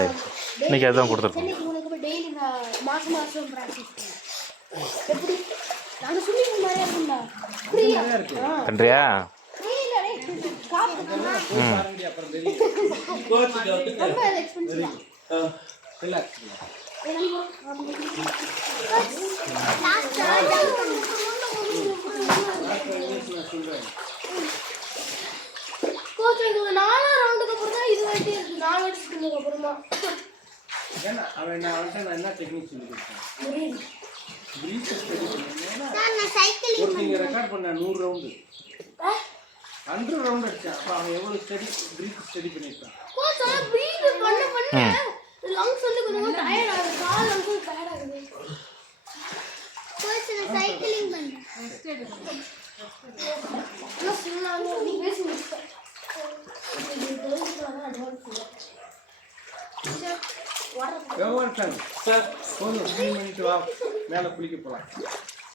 சரி இன்னைக்கு அதுதான் கொடுத்துருக்கோம். டெய்லி மாசம் மாசம் பிராக்டிஸ் எப்படி நாங்க ஸ்விம்மிங் மாதிரியே இருக்கும்டா. ஃப்ரீயா பண்றியா? என்ன டெக்னிக் சொல்லி கொடுத்தேன்? ரெக்கார்ட் பண்ண 100 ரவுண்டு 100 ரவுண்ட் அடிச்சா அப்ப அவன் எவ்வளவு ஸ்டடி பிரீத் ஸ்டடி பண்ணிருக்கான். கோச் பிரீத் பண்ண லங்ஸ் வந்து கொஞ்சம் டயர்ட் ஆகுது. கால் வந்து டயர்ட் ஆகுது. கோச் நான் சைக்கிளிங் பண்றேன். நான் சொன்னாங்க நீ பேசி முடிச்ச. சார் போதும் 3 மினிட் வா மேல குளிக்க போலாம்.